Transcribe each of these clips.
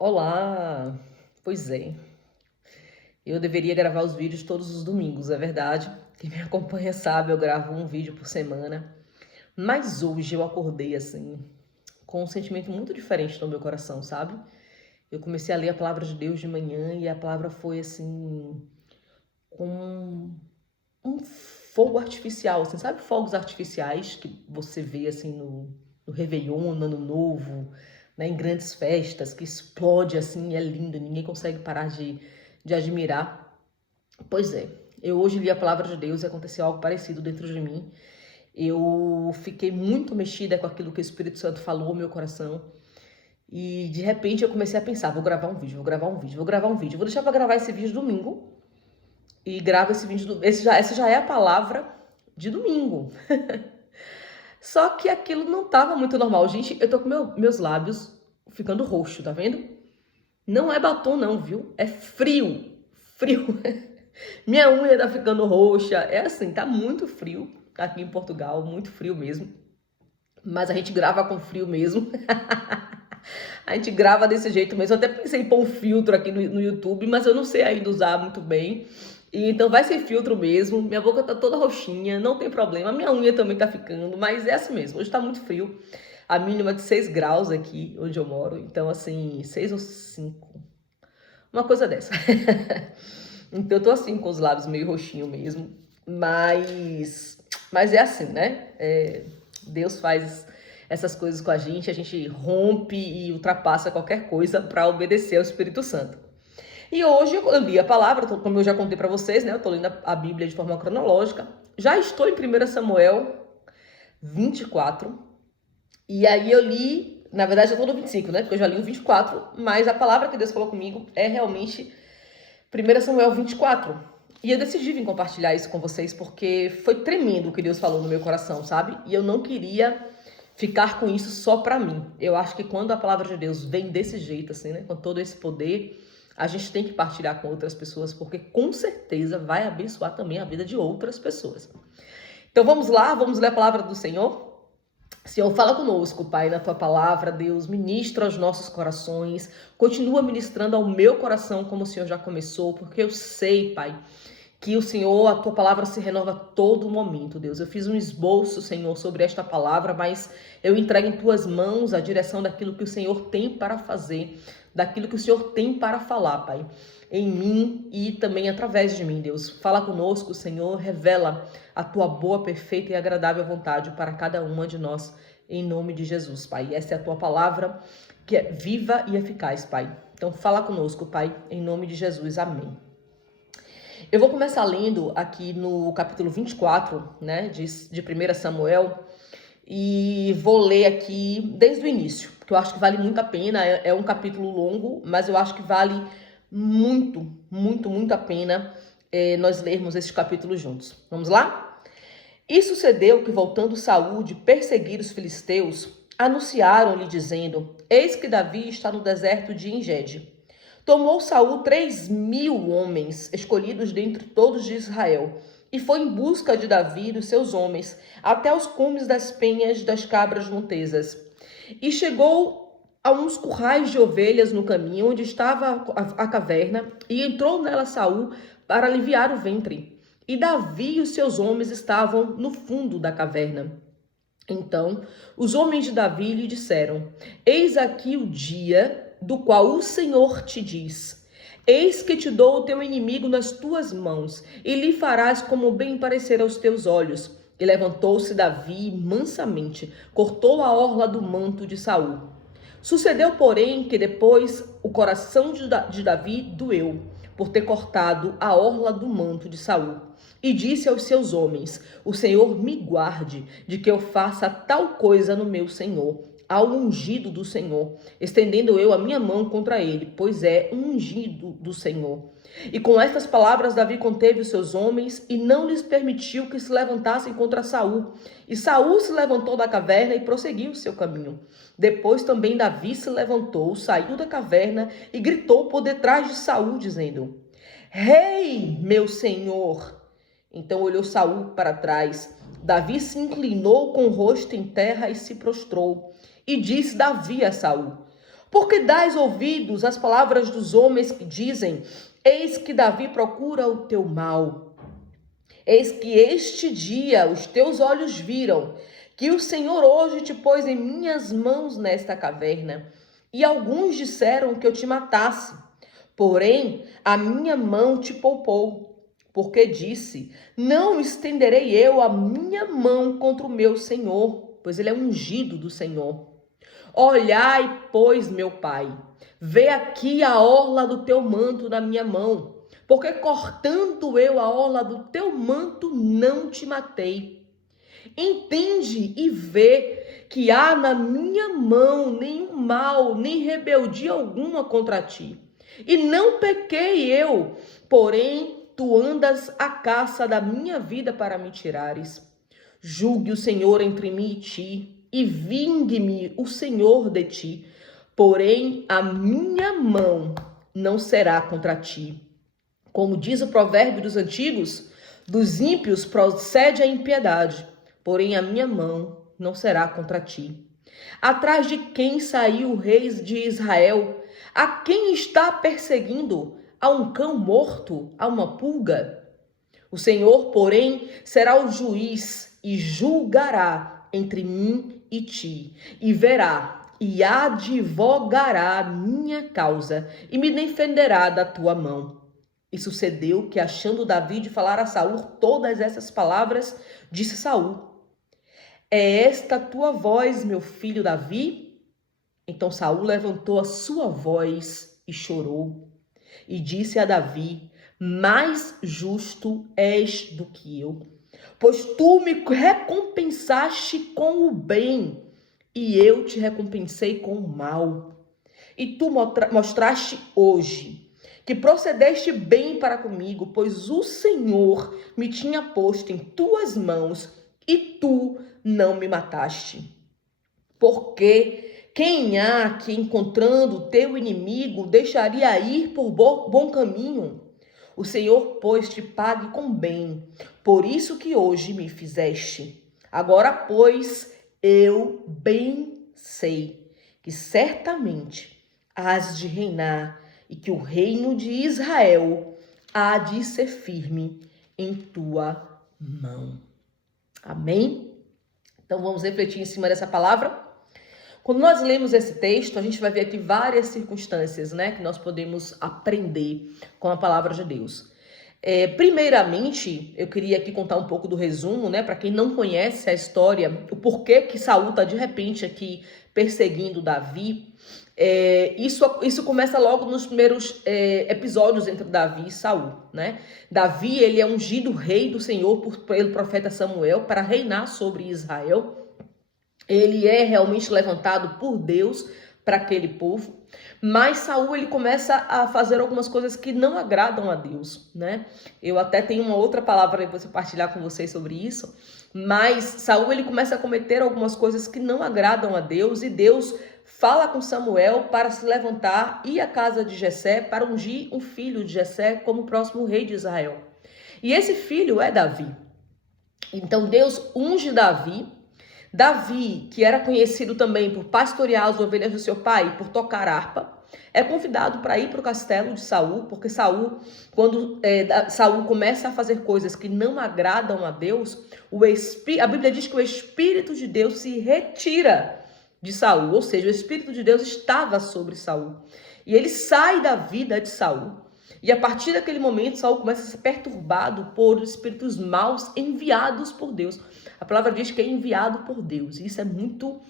Olá! Pois é, eu deveria gravar os vídeos todos os domingos, é verdade. Quem me acompanha sabe, eu gravo um vídeo por semana. Mas hoje eu acordei assim, com um sentimento muito diferente no meu coração, sabe? Eu comecei a ler a palavra de Deus de manhã e a palavra foi assim, com um fogo artificial, assim, sabe? Fogos artificiais que você vê assim no Réveillon, no Ano Novo, né, em grandes festas, que explode assim, é lindo, ninguém consegue parar de admirar. Pois é, eu hoje li a palavra de Deus e aconteceu algo parecido dentro de mim. Eu fiquei muito mexida com aquilo que o Espírito Santo falou no meu coração. E de repente eu comecei a pensar, vou gravar um vídeo, vou gravar um vídeo, vou gravar um vídeo. Vou deixar para gravar esse vídeo domingo. E gravo esse vídeo, essa já é a palavra de domingo. Só que aquilo não tava muito normal. Gente, eu tô com meus lábios ficando roxo, tá vendo? Não é batom não, viu? É frio. Frio. Minha unha tá ficando roxa. É assim, tá muito frio aqui em Portugal, muito frio mesmo. Mas a gente grava com frio mesmo. A gente grava desse jeito mesmo. Eu até pensei em pôr um filtro aqui no YouTube, mas eu não sei ainda usar muito bem. E então vai ser filtro mesmo. Minha boca tá toda roxinha, não tem problema. A minha unha também tá ficando, mas é assim mesmo. Hoje tá muito frio. A mínima de 6 graus aqui onde eu moro. Então, assim, 6 ou 5. Uma coisa dessa. Então eu tô assim com os lábios meio roxinho mesmo. Mas é assim, né? Deus faz essas coisas com a gente rompe e ultrapassa qualquer coisa para obedecer ao Espírito Santo. E hoje eu li a palavra, como eu já contei para vocês, né? Eu tô lendo a Bíblia de forma cronológica. Já estou em 1 Samuel 24. E aí eu li, na verdade eu tô no 25, né? Porque eu já li o 24, mas a palavra que Deus falou comigo é realmente 1 Samuel 24. E eu decidi vir compartilhar isso com vocês porque foi tremendo o que Deus falou no meu coração, sabe? E eu não queria ficar com isso só pra mim. Eu acho que quando a palavra de Deus vem desse jeito, assim, né? Com todo esse poder, a gente tem que partilhar com outras pessoas, porque com certeza vai abençoar também a vida de outras pessoas. Então vamos lá, vamos ler a palavra do Senhor? Senhor, fala conosco, Pai, na Tua palavra, Deus, ministra aos nossos corações, continua ministrando ao meu coração como o Senhor já começou, porque eu sei, Pai, que o Senhor, a Tua palavra se renova a todo momento, Deus. Eu fiz um esboço, Senhor, sobre esta palavra, mas eu entrego em Tuas mãos a direção daquilo que o Senhor tem para fazer, daquilo que o Senhor tem para falar, Pai, em mim e também através de mim, Deus. Fala conosco, Senhor, revela a Tua boa, perfeita e agradável vontade para cada uma de nós, em nome de Jesus, Pai. Essa é a Tua palavra, que é viva e eficaz, Pai. Então fala conosco, Pai, em nome de Jesus. Amém. Eu vou começar lendo aqui no capítulo 24, né, de 1 Samuel, e vou ler aqui desde o início, porque eu acho que vale muito a pena. É um capítulo longo, mas eu acho que vale muito, muito, muito a pena nós lermos este capítulo juntos. Vamos lá? E sucedeu que, voltando Saul de perseguir os filisteus, anunciaram-lhe dizendo: Eis que Davi está no deserto de Engede. Tomou Saul 3.000 homens, escolhidos dentre todos de Israel, e foi em busca de Davi e dos seus homens, até os cumes das penhas das cabras montesas. E chegou a uns currais de ovelhas no caminho, onde estava a caverna, e entrou nela Saul para aliviar o ventre. E Davi e os seus homens estavam no fundo da caverna. Então, os homens de Davi lhe disseram: Eis aqui o dia do qual o Senhor te diz: Eis que te dou o teu inimigo nas tuas mãos, e lhe farás como bem parecer aos teus olhos. E levantou-se Davi mansamente, cortou a orla do manto de Saul. Sucedeu, porém, que depois o coração de Davi doeu, por ter cortado a orla do manto de Saul. E disse aos seus homens: O Senhor me guarde de que eu faça tal coisa no meu senhor, ao ungido do Senhor, estendendo eu a minha mão contra ele, pois é ungido do Senhor. E com estas palavras Davi conteve os seus homens e não lhes permitiu que se levantassem contra Saul. E Saul se levantou da caverna e prosseguiu o seu caminho. Depois também Davi se levantou, saiu da caverna e gritou por detrás de Saul, dizendo: Rei, meu senhor! Então olhou Saul para trás. Davi se inclinou com o rosto em terra e se prostrou. E disse Davi a Saul: Porque dás ouvidos às palavras dos homens que dizem: eis que Davi procura o teu mal. Eis que este dia os teus olhos viram que o Senhor hoje te pôs em minhas mãos nesta caverna. E alguns disseram que eu te matasse. Porém, a minha mão te poupou. Porque disse: não estenderei eu a minha mão contra o meu Senhor, pois ele é ungido do Senhor. Olhai, pois, meu pai, vê aqui a orla do teu manto na minha mão, porque cortando eu a orla do teu manto, não te matei. Entende e vê que há na minha mão nenhum mal, nem rebeldia alguma contra ti. E não pequei eu, porém tu andas à caça da minha vida para me tirares. Julgue o Senhor entre mim e ti, e vingue-me o Senhor de ti. Porém, a minha mão não será contra ti. Como diz o provérbio dos antigos, dos ímpios procede a impiedade, porém a minha mão não será contra ti. Atrás de quem saiu o rei de Israel? A quem está perseguindo? A um cão morto? A uma pulga? O Senhor, porém, será o juiz e julgará entre mim e ti, e verá e advogará a minha causa e me defenderá da tua mão. E sucedeu que, achando Davi de falar a Saul todas essas palavras, disse Saul: é esta tua voz, meu filho Davi? Então Saul levantou a sua voz e chorou, e disse a Davi: mais justo és do que eu, pois tu me recompensaste com o bem, e eu te recompensei com o mal. E tu mostraste hoje que procedeste bem para comigo, pois o Senhor me tinha posto em tuas mãos, e tu não me mataste. Porque quem há que, encontrando o teu inimigo, deixaria ir por bom caminho? O Senhor, pois, te pague com bem, por isso que hoje me fizeste. Agora, pois, eu bem sei que certamente hás de reinar e que o reino de Israel há de ser firme em tua mão. Amém? Então vamos refletir em cima dessa palavra. Quando nós lemos esse texto, a gente vai ver aqui várias circunstâncias, né, que nós podemos aprender com a palavra de Deus. Primeiramente, eu queria aqui contar um pouco do resumo, né, para quem não conhece a história, o porquê que Saul está de repente aqui perseguindo Davi. Isso começa logo nos primeiros episódios entre Davi e Saul, né? Davi, ele é ungido rei do Senhor pelo profeta Samuel para reinar sobre Israel. Ele é realmente levantado por Deus para aquele povo, mas Saul, ele começa a fazer algumas coisas que não agradam a Deus, né? Eu até tenho uma outra palavra para compartilhar com vocês sobre isso, mas Saul, ele começa a cometer algumas coisas que não agradam a Deus, e Deus fala com Samuel para se levantar e ir à casa de Jessé para ungir um filho de Jessé como próximo rei de Israel. E esse filho é Davi. Então Deus unge Davi. Davi, que era conhecido também por pastorear as ovelhas do seu pai, por tocar harpa, é convidado para ir para o castelo de Saul, porque Saul, quando Saul começa a fazer coisas que não agradam a Deus, a Bíblia diz que o Espírito de Deus se retira de Saul, ou seja, o Espírito de Deus estava sobre Saul. E ele sai da vida de Saul. E a partir daquele momento, Saul começa a ser perturbado por espíritos maus enviados por Deus. A palavra diz que é enviado por Deus. E isso é muito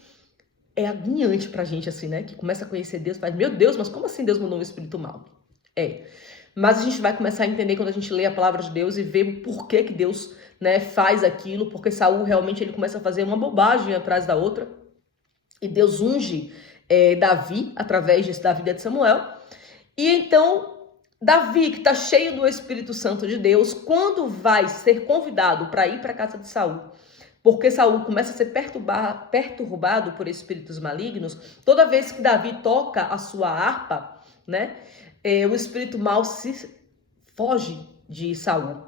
agoniante pra gente, assim, né? Que começa a conhecer Deus, faz, meu Deus, mas como assim Deus mandou um espírito mau? Mas a gente vai começar a entender quando a gente lê a palavra de Deus e vê por que Deus, né, faz aquilo, porque Saul realmente ele começa a fazer uma bobagem atrás da outra. E Deus unge Davi através da vida de Samuel. E então Davi, que está cheio do Espírito Santo de Deus, quando vai ser convidado para ir para a casa de Saul, porque Saul começa a ser perturbado por espíritos malignos, toda vez que Davi toca a sua harpa, né, o espírito mau foge de Saul.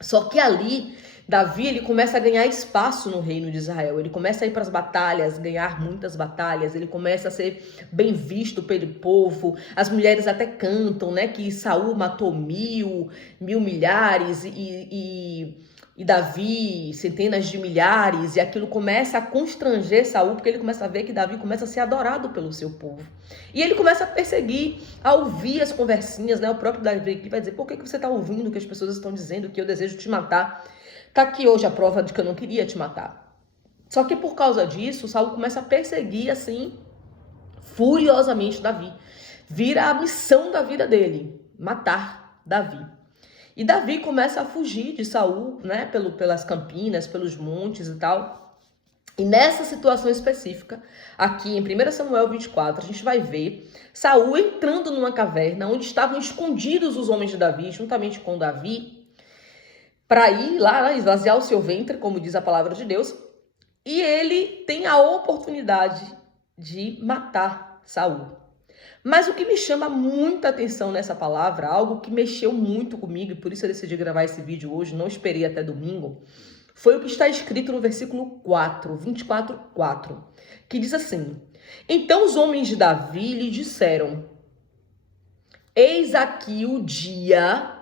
Só que ali Davi, ele começa a ganhar espaço no reino de Israel, ele começa a ir para as batalhas, ganhar muitas batalhas, ele começa a ser bem visto pelo povo, as mulheres até cantam, né, que Saul matou milhares e Davi centenas de milhares, e aquilo começa a constranger Saul, porque ele começa a ver que Davi começa a ser adorado pelo seu povo. E ele começa a perseguir, a ouvir as conversinhas, né, o próprio Davi que vai dizer, por que você está ouvindo o que as pessoas estão dizendo, que eu desejo te matar? Tá aqui hoje a prova de que eu não queria te matar. Só que por causa disso, Saul começa a perseguir, assim, furiosamente Davi. Vira a missão da vida dele, matar Davi. E Davi começa a fugir de Saul, né, pelas campinas, pelos montes e tal. E nessa situação específica, aqui em 1 Samuel 24, a gente vai ver Saul entrando numa caverna onde estavam escondidos os homens de Davi, juntamente com Davi, para ir lá esvaziar o seu ventre, como diz a palavra de Deus, e ele tem a oportunidade de matar Saul. Mas o que me chama muita atenção nessa palavra, algo que mexeu muito comigo, e por isso eu decidi gravar esse vídeo hoje, não esperei até domingo, foi o que está escrito no versículo 4, 24:4, que diz assim: então os homens de Davi lhe disseram, eis aqui o dia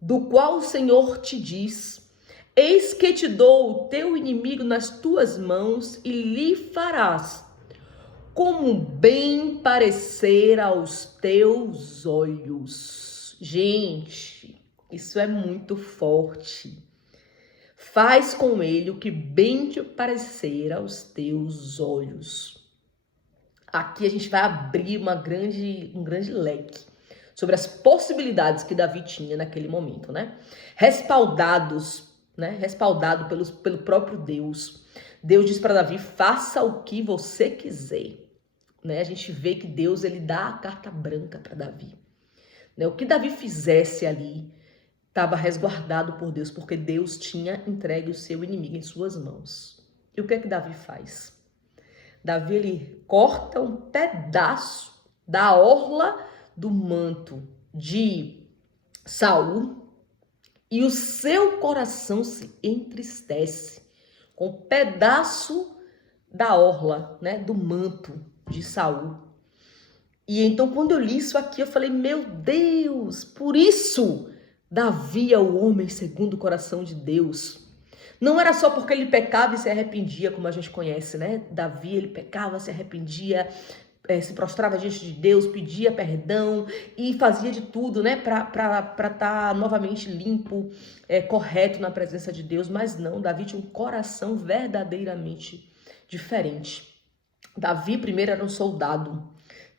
do qual o Senhor te diz, eis que te dou o teu inimigo nas tuas mãos e lhe farás como bem parecer aos teus olhos. Gente, isso é muito forte. Faz com ele o que bem te parecer aos teus olhos. Aqui a gente vai abrir um grande leque sobre as possibilidades que Davi tinha naquele momento, né? Respaldado pelo próprio Deus. Deus diz para Davi, faça o que você quiser. Né? A gente vê que Deus, ele dá a carta branca para Davi. Né? O que Davi fizesse ali estava resguardado por Deus, porque Deus tinha entregue o seu inimigo em suas mãos. E o que é que Davi faz? Davi, ele corta um pedaço da orla do manto de Saul e o seu coração se entristece com um pedaço da orla, né, do manto de Saul. E então quando eu li isso aqui, eu falei, meu Deus, por isso Davi é o homem segundo o coração de Deus. Não era só porque ele pecava e se arrependia, como a gente conhece, né? Davi, ele pecava, se arrependia, se prostrava diante de Deus, pedia perdão e fazia de tudo, né, para estar novamente limpo, correto na presença de Deus. Mas não, Davi tinha um coração verdadeiramente diferente. Davi primeiro era um soldado,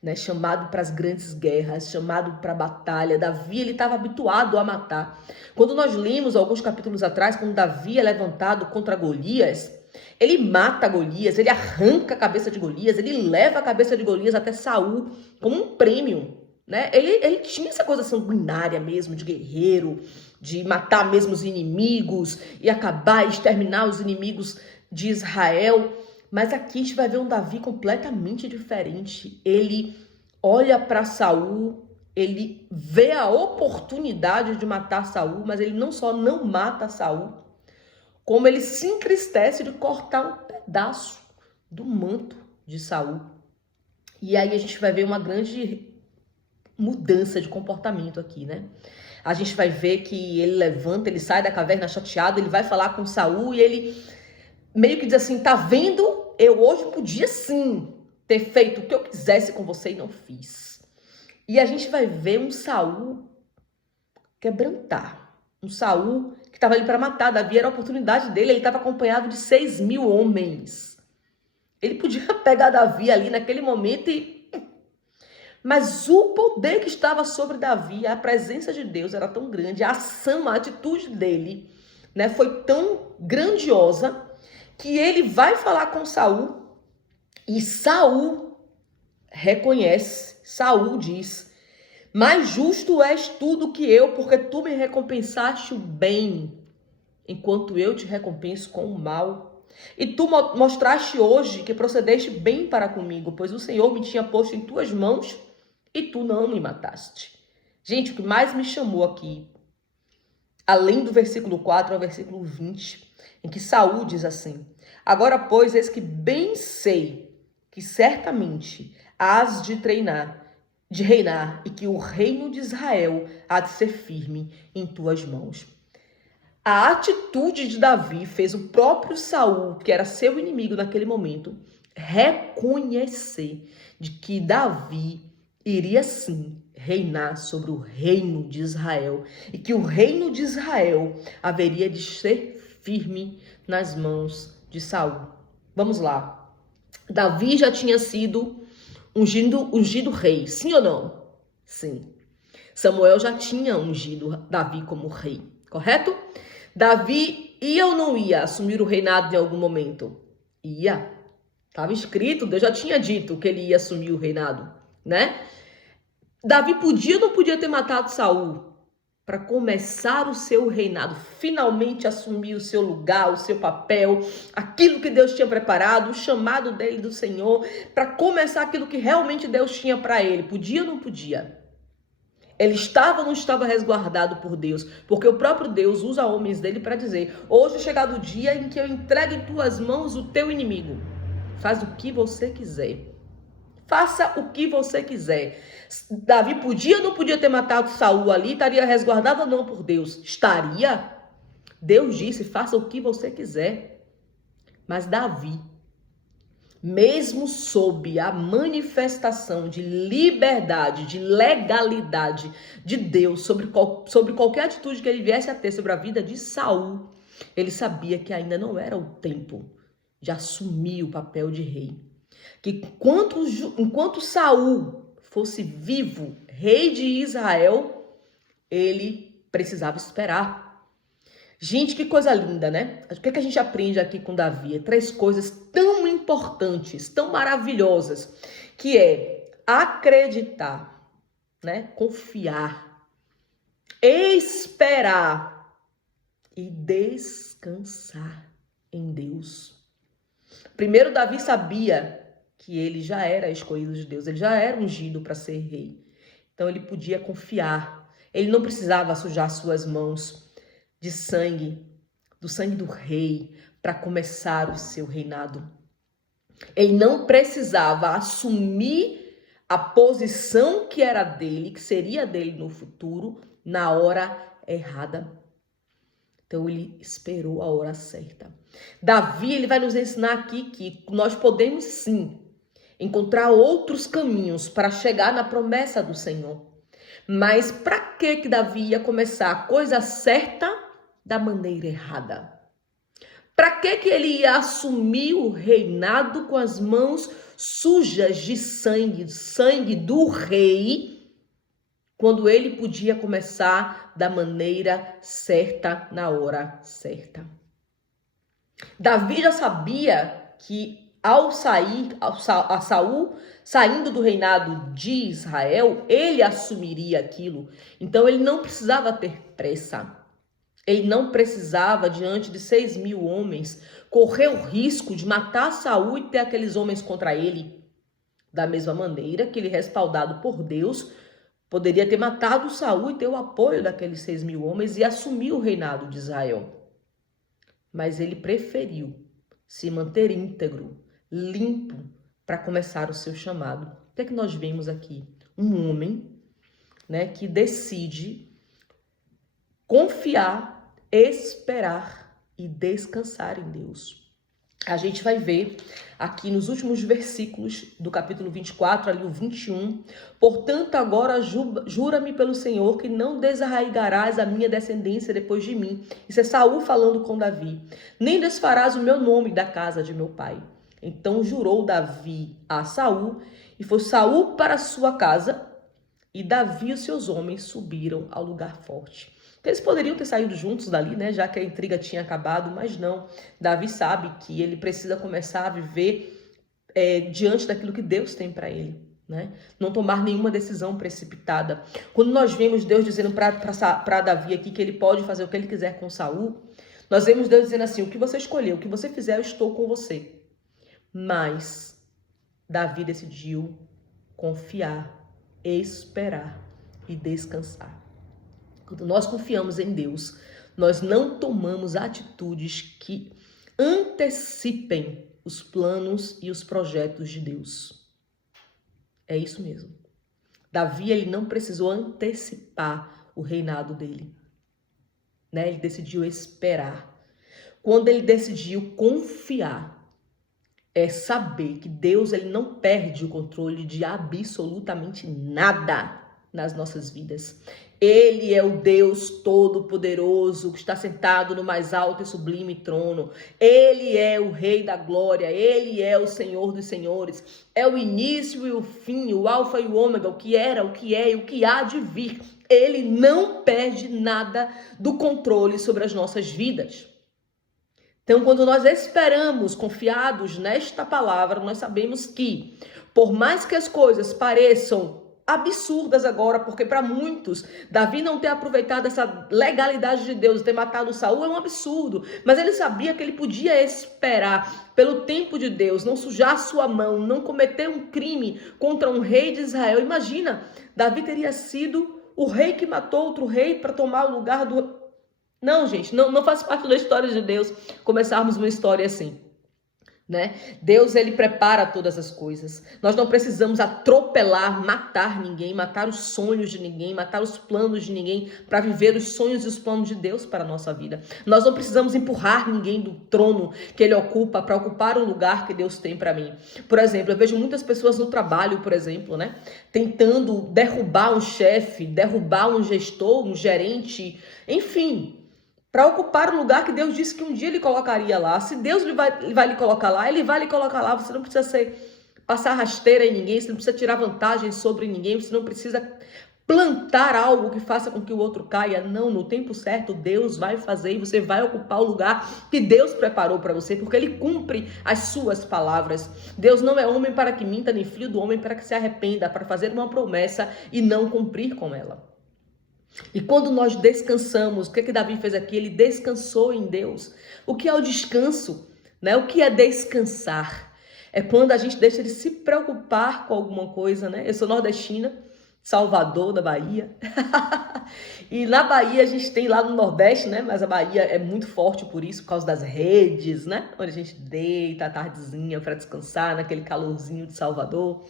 né, chamado para as grandes guerras, chamado para a batalha. Davi, ele estava habituado a matar. Quando nós lemos alguns capítulos atrás, quando Davi é levantado contra Golias, ele mata Golias, ele arranca a cabeça de Golias, ele leva a cabeça de Golias até Saul como um prêmio, né? Ele tinha essa coisa sanguinária mesmo, de guerreiro, de matar mesmo os inimigos e acabar, exterminar os inimigos de Israel. Mas aqui a gente vai ver um Davi completamente diferente. Ele olha para Saul, ele vê a oportunidade de matar Saul, mas ele não só não mata Saul, como ele se entristece de cortar um pedaço do manto de Saul. E aí a gente vai ver uma grande mudança de comportamento aqui, né? A gente vai ver que ele levanta, ele sai da caverna chateado, ele vai falar com Saul e ele meio que diz assim, tá vendo? Eu hoje podia sim ter feito o que eu quisesse com você e não fiz. E a gente vai ver um Saul quebrantar. Um Saul que estava ali para matar. Davi era a oportunidade dele. Ele estava acompanhado de 6.000 homens. Ele podia pegar Davi ali naquele momento e... Mas o poder que estava sobre Davi, a presença de Deus era tão grande, a ação, a atitude dele, né, foi tão grandiosa que ele vai falar com Saul e Saul reconhece, Saul diz, mais justo és tu do que eu, porque tu me recompensaste o bem, enquanto eu te recompenso com o mal. E tu mostraste hoje que procedeste bem para comigo, pois o Senhor me tinha posto em tuas mãos e tu não me mataste. Gente, o que mais me chamou aqui além do versículo 4 ao versículo 20, em que Saul diz assim: agora, pois, eis que bem sei que certamente hás de reinar, e que o reino de Israel há de ser firme em tuas mãos. A atitude de Davi fez o próprio Saul, que era seu inimigo naquele momento, reconhecer de que Davi iria sim reinar sobre o reino de Israel e que o reino de Israel haveria de ser firme nas mãos de Saul. Vamos lá. Davi já tinha sido ungido rei, sim ou não? Sim. Samuel já tinha ungido Davi como rei, correto? Davi ia ou não ia assumir o reinado em algum momento? Ia. Estava escrito, Deus já tinha dito que ele ia assumir o reinado, né? Davi podia ou não podia ter matado Saul para começar o seu reinado, finalmente assumir o seu lugar, o seu papel, aquilo que Deus tinha preparado, o chamado dele do Senhor, para começar aquilo que realmente Deus tinha para ele. Podia ou não podia? Ele estava ou não estava resguardado por Deus? Porque o próprio Deus usa homens dele para dizer: hoje é chegado o dia em que eu entrego em tuas mãos o teu inimigo. Faz o que você quiser. Faça o que você quiser. Davi podia ou não podia ter matado Saul ali? Estaria resguardado ou não por Deus? Estaria. Deus disse: faça o que você quiser. Mas Davi, mesmo sob a manifestação de liberdade, de legalidade de Deus sobre qualquer atitude que ele viesse a ter sobre a vida de Saul, ele sabia que ainda não era o tempo de assumir o papel de rei. Que enquanto Saul fosse vivo, rei de Israel, ele precisava esperar. Gente, que coisa linda, né? O que é que a gente aprende aqui com Davi? 3 coisas tão importantes, tão maravilhosas, que é acreditar, né? Confiar, esperar e descansar em Deus. Primeiro, Davi sabia que ele já era escolhido de Deus, ele já era ungido para ser rei. Então ele podia confiar, ele não precisava sujar suas mãos de sangue, do sangue do rei, para começar o seu reinado. Ele não precisava assumir a posição que era dele, que seria dele no futuro, na hora errada. Então ele esperou a hora certa. Davi, ele vai nos ensinar aqui que nós podemos sim encontrar outros caminhos para chegar na promessa do Senhor. Mas para que Davi ia começar a coisa certa da maneira errada? Para que ele ia assumir o reinado com as mãos sujas de sangue do rei, quando ele podia começar da maneira certa, na hora certa? Davi já sabia que ao Saul saindo do reinado de Israel, ele assumiria aquilo. Então ele não precisava ter pressa. Ele não precisava, diante de 6.000 homens, correr o risco de matar Saul e ter aqueles homens contra ele. Da mesma maneira que ele, respaldado por Deus, poderia ter matado Saul e ter o apoio daqueles 6.000 homens e assumir o reinado de Israel. Mas ele preferiu se manter íntegro, limpo, para começar o seu chamado. O que é que nós vemos aqui? Um homem, né, que decide confiar, esperar e descansar em Deus. A gente vai ver aqui nos últimos versículos do capítulo 24, ali o 21. Portanto, agora jura-me pelo Senhor que não desarraigarás a minha descendência depois de mim. Isso é Saul falando com Davi. Nem desfarás o meu nome da casa de meu pai. Então jurou Davi a Saul, e foi Saul para a sua casa, e Davi e os seus homens subiram ao lugar forte. Então, eles poderiam ter saído juntos dali, né, já que a intriga tinha acabado, mas não. Davi sabe que ele precisa começar a viver diante daquilo que Deus tem para ele, né? Não tomar nenhuma decisão precipitada. Quando nós vemos Deus dizendo para Davi aqui que ele pode fazer o que ele quiser com Saul, nós vemos Deus dizendo assim: o que você escolheu, o que você fizer, eu estou com você. Mas Davi decidiu confiar, esperar e descansar. Quando nós confiamos em Deus, nós não tomamos atitudes que antecipem os planos e os projetos de Deus. É isso mesmo. Davi, ele não precisou antecipar o reinado dele, né? Ele decidiu esperar. Quando ele decidiu confiar, é saber que Deus, ele não perde o controle de absolutamente nada nas nossas vidas. Ele é o Deus Todo-Poderoso que está sentado no mais alto e sublime trono. Ele é o Rei da Glória. Ele é o Senhor dos Senhores. É o início e o fim, o alfa e o ômega, o que era, o que é e o que há de vir. Ele não perde nada do controle sobre as nossas vidas. Então, quando nós esperamos, confiados nesta palavra, nós sabemos que, por mais que as coisas pareçam absurdas agora, porque para muitos, Davi não ter aproveitado essa legalidade de Deus, ter matado Saul, é um absurdo. Mas ele sabia que ele podia esperar pelo tempo de Deus, não sujar sua mão, não cometer um crime contra um rei de Israel. Imagina, Davi teria sido o rei que matou outro rei para tomar o lugar do... Não, gente, não faz parte da história de Deus começarmos uma história assim, né? Deus, ele prepara todas as coisas. Nós não precisamos atropelar, matar ninguém, matar os sonhos de ninguém, matar os planos de ninguém para viver os sonhos e os planos de Deus para a nossa vida. Nós não precisamos empurrar ninguém do trono que ele ocupa para ocupar o lugar que Deus tem para mim. Por exemplo, eu vejo muitas pessoas no trabalho, por exemplo, né? Tentando derrubar um chefe, derrubar um gestor, um gerente, enfim, para ocupar o lugar que Deus disse que um dia ele colocaria lá. Se Deus vai lhe colocar lá, ele vai lhe colocar lá. Você não precisa passar rasteira em ninguém, você não precisa tirar vantagem sobre ninguém, você não precisa plantar algo que faça com que o outro caia. Não, no tempo certo Deus vai fazer e você vai ocupar o lugar que Deus preparou para você, porque ele cumpre as suas palavras. Deus não é homem para que minta, nem filho do homem para que se arrependa, para fazer uma promessa e não cumprir com ela. E quando nós descansamos, o que Davi fez aqui? Ele descansou em Deus. O que é o descanso? Né? O que é descansar? É quando a gente deixa de se preocupar com alguma coisa, né? Eu sou nordestina, Salvador, da Bahia. E na Bahia a gente tem lá no Nordeste, né? Mas a Bahia é muito forte por isso, por causa das redes, né? Onde a gente deita à tardezinha para descansar, naquele calorzinho de Salvador.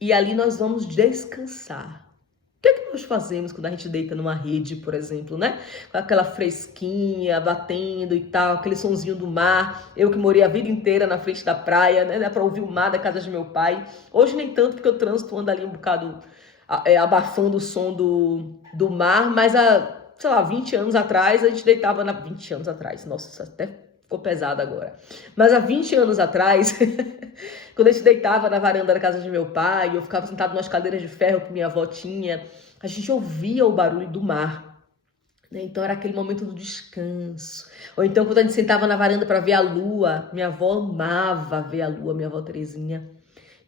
E ali nós vamos descansar. O que é que nós fazemos quando a gente deita numa rede, por exemplo, né? Com aquela fresquinha, batendo e tal, aquele sonzinho do mar. Eu que morei a vida inteira na frente da praia, né? Dá pra ouvir o mar da casa de meu pai. Hoje nem tanto, porque o trânsito anda ali um bocado abafando o som do mar. Mas há, sei lá, 20 anos atrás, a gente deitava 20 anos atrás, nossa, até ficou pesado agora. Mas há 20 anos atrás, quando a gente deitava na varanda da casa de meu pai, eu ficava sentado nas cadeiras de ferro que minha avó tinha, a gente ouvia o barulho do mar, né? Então era aquele momento do descanso. Ou então quando a gente sentava na varanda para ver a lua, minha avó amava ver a lua, minha avó Terezinha.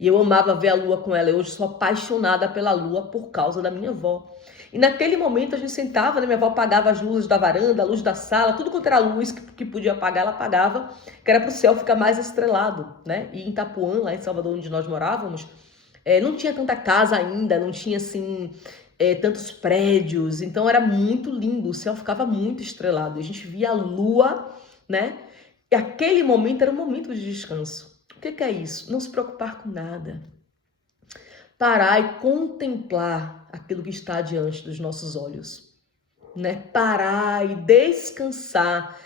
E eu amava ver a lua com ela. Eu hoje sou apaixonada pela lua por causa da minha avó. E naquele momento a gente sentava, né? Minha avó apagava as luzes da varanda, a luz da sala, tudo quanto era luz que podia apagar, ela apagava, que era para o céu ficar mais estrelado, né? E em Itapuã, lá em Salvador, onde nós morávamos, não tinha tanta casa ainda, não tinha assim tantos prédios, então era muito lindo, o céu ficava muito estrelado. A gente via a lua, né? E aquele momento era um momento de descanso. O que é isso? Não se preocupar com nada. Parar e contemplar aquilo que está diante dos nossos olhos, né? Parar e descansar,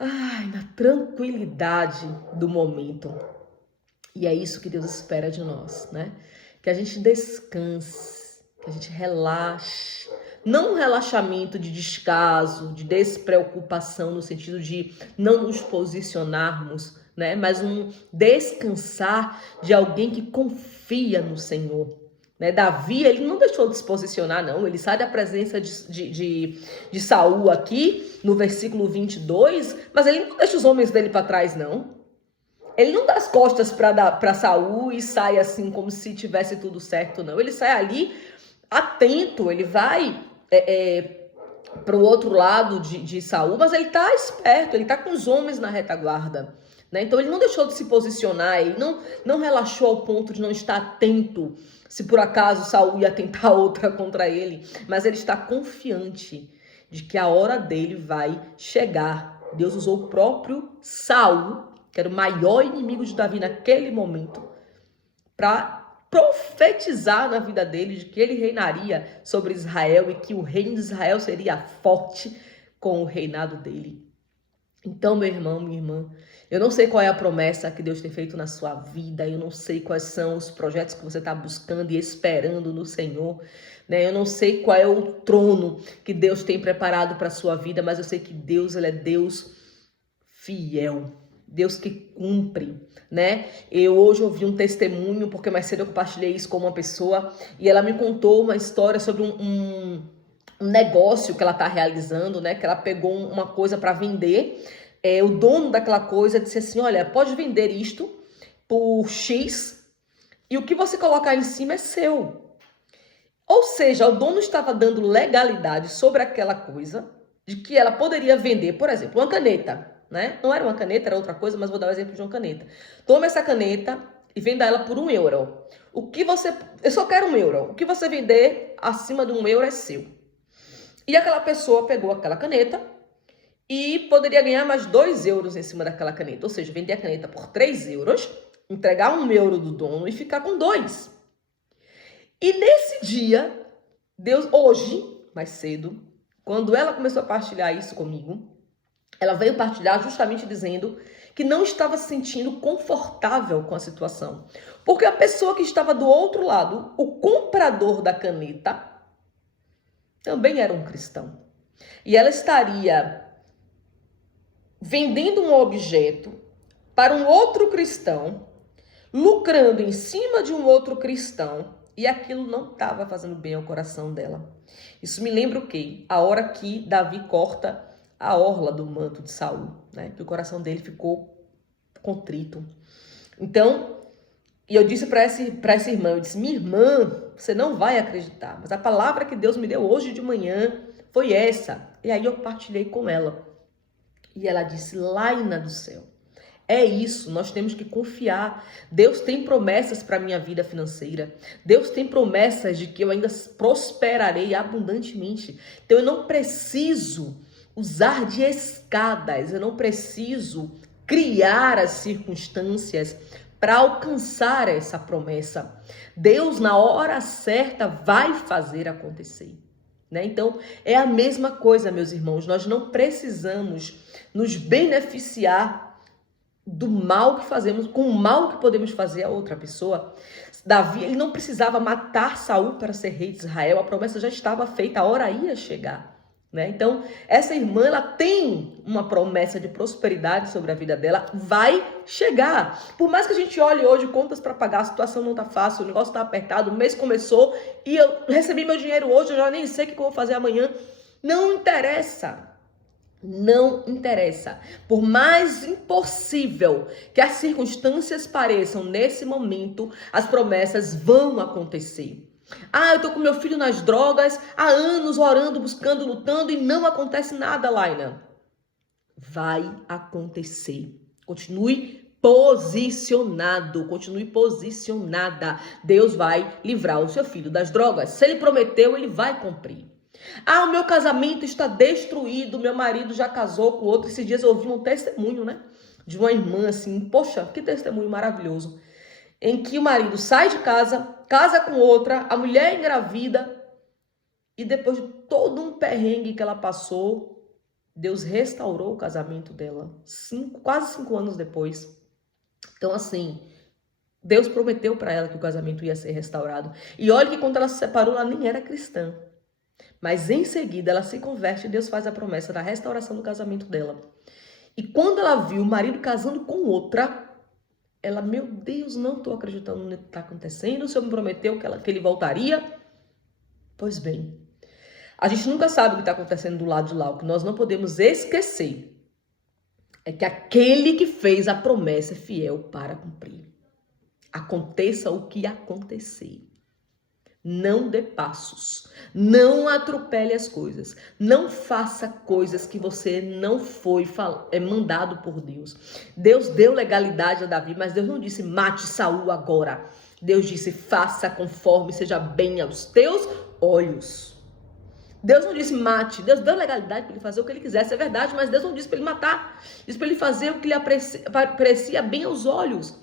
na tranquilidade do momento. E é isso que Deus espera de nós, né? Que a gente descanse, que a gente relaxe. Não um relaxamento de descaso, de despreocupação, no sentido de não nos posicionarmos, né? Mas um descansar de alguém que confia no Senhor, né? Davi, ele não deixou de se posicionar, não. Ele sai da presença de Saul aqui, no versículo 22, mas ele não deixa os homens dele para trás, não. Ele não dá as costas para Saul e sai assim como se tivesse tudo certo, não. Ele sai ali atento, ele vai para o outro lado de Saul, mas ele está esperto, ele está com os homens na retaguarda, né? Então ele não deixou de se posicionar, ele não relaxou ao ponto de não estar atento se por acaso Saul ia tentar outra contra ele, mas ele está confiante de que a hora dele vai chegar. Deus usou o próprio Saul, que era o maior inimigo de Davi naquele momento, para profetizar na vida dele de que ele reinaria sobre Israel e que o reino de Israel seria forte com o reinado dele. Então, meu irmão, minha irmã, eu não sei qual é a promessa que Deus tem feito na sua vida, eu não sei quais são os projetos que você está buscando e esperando no Senhor, né? Eu não sei qual é o trono que Deus tem preparado para a sua vida, mas eu sei que Deus, ele é Deus fiel, Deus que cumpre, né? Eu hoje ouvi um testemunho, porque mais cedo eu compartilhei isso com uma pessoa, e ela me contou uma história sobre um negócio que ela está realizando, né? Que ela pegou uma coisa para vender. O dono daquela coisa disse assim: olha, pode vender isto por X e o que você colocar em cima é seu. Ou seja, o dono estava dando legalidade sobre aquela coisa, de que ela poderia vender, por exemplo, uma caneta, né? Não era uma caneta, era outra coisa, mas vou dar o exemplo de uma caneta. Tome essa caneta e venda ela por €1. Eu só quero €1. O que você vender acima de €1 é seu. E aquela pessoa pegou aquela caneta e poderia ganhar mais €2 em cima daquela caneta. Ou seja, vender a caneta por €3, entregar €1 do dono e ficar com 2. E nesse dia, Deus, hoje, mais cedo, quando ela começou a partilhar isso comigo, ela veio partilhar justamente dizendo que não estava se sentindo confortável com a situação. Porque a pessoa que estava do outro lado, o comprador da caneta, também era um cristão. E ela estaria vendendo um objeto para um outro cristão, lucrando em cima de um outro cristão, e aquilo não estava fazendo bem ao coração dela. Isso me lembra o quê? A hora que Davi corta a orla do manto de Saul, né? Que o coração dele ficou contrito. Então, e eu disse para essa irmã, eu disse: minha irmã, você não vai acreditar, mas a palavra que Deus me deu hoje de manhã foi essa. E aí eu partilhei com ela. E ela disse: Laina do céu, é isso, nós temos que confiar. Deus tem promessas para a minha vida financeira. Deus tem promessas de que eu ainda prosperarei abundantemente. Então eu não preciso usar de escadas, eu não preciso criar as circunstâncias para alcançar essa promessa. Deus, na hora certa, vai fazer acontecer, né? Então, é a mesma coisa, meus irmãos. Nós não precisamos nos beneficiar do mal que fazemos, com o mal que podemos fazer a outra pessoa. Davi, ele não precisava matar Saul para ser rei de Israel. A promessa já estava feita, a hora ia chegar, né? Então, essa irmã, ela tem uma promessa de prosperidade sobre a vida dela, vai chegar. Por mais que a gente olhe hoje contas para pagar, a situação não tá fácil, o negócio tá apertado, o mês começou e eu recebi meu dinheiro hoje, eu já nem sei o que eu vou fazer amanhã. Não interessa. Não interessa. Por mais impossível que as circunstâncias pareçam nesse momento, as promessas vão acontecer. Eu tô com meu filho nas drogas, há anos orando, buscando, lutando e não acontece nada, Laina. Vai acontecer. Continue posicionado, continue posicionada. Deus vai livrar o seu filho das drogas. Se ele prometeu, ele vai cumprir. O meu casamento está destruído, meu marido já casou com outro. Esses dias eu ouvi um testemunho, né, de uma irmã assim, poxa, que testemunho maravilhoso, em que o marido sai de casa, casa com outra, a mulher é engravida e depois de todo um perrengue que ela passou, Deus restaurou o casamento dela, quase 5 anos depois. Então assim, Deus prometeu para ela que o casamento ia ser restaurado. E olha que quando ela se separou, ela nem era cristã. Mas em seguida ela se converte e Deus faz a promessa da restauração do casamento dela. E quando ela viu o marido casando com outra, ela, meu Deus, não estou acreditando no que está acontecendo. O Senhor me prometeu que ele voltaria. Pois bem, a gente nunca sabe o que está acontecendo do lado de lá. O que nós não podemos esquecer é que aquele que fez a promessa é fiel para cumprir. Aconteça o que acontecer. Não dê passos, não atropele as coisas, não faça coisas que você não foi mandado por Deus. Deus deu legalidade a Davi, mas Deus não disse mate Saul agora. Deus disse faça conforme seja bem aos teus olhos. Deus não disse mate. Deus deu legalidade para ele fazer o que ele quisesse, é verdade, mas Deus não disse para ele matar. Disse para ele fazer o que lhe aprecia bem aos olhos.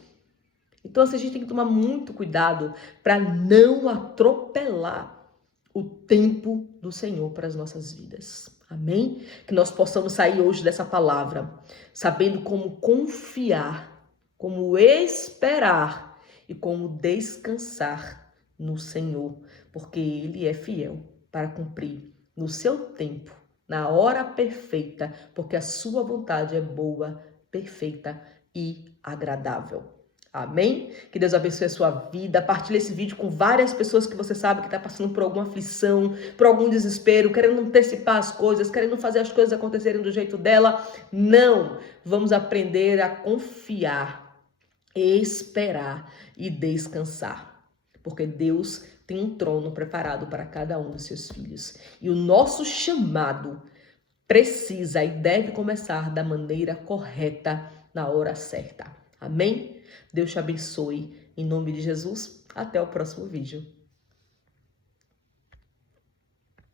Então, assim, a gente tem que tomar muito cuidado para não atropelar o tempo do Senhor para as nossas vidas. Amém? Que nós possamos sair hoje dessa palavra sabendo como confiar, como esperar e como descansar no Senhor, porque Ele é fiel para cumprir no seu tempo, na hora perfeita, porque a sua vontade é boa, perfeita e agradável. Amém? Que Deus abençoe a sua vida. Partilhe esse vídeo com várias pessoas que você sabe que está passando por alguma aflição, por algum desespero, querendo antecipar as coisas, querendo fazer as coisas acontecerem do jeito dela. Não! Vamos aprender a confiar, esperar e descansar. Porque Deus tem um trono preparado para cada um dos seus filhos. E o nosso chamado precisa e deve começar da maneira correta, na hora certa. Amém? Deus te abençoe. Em nome de Jesus, até o próximo vídeo.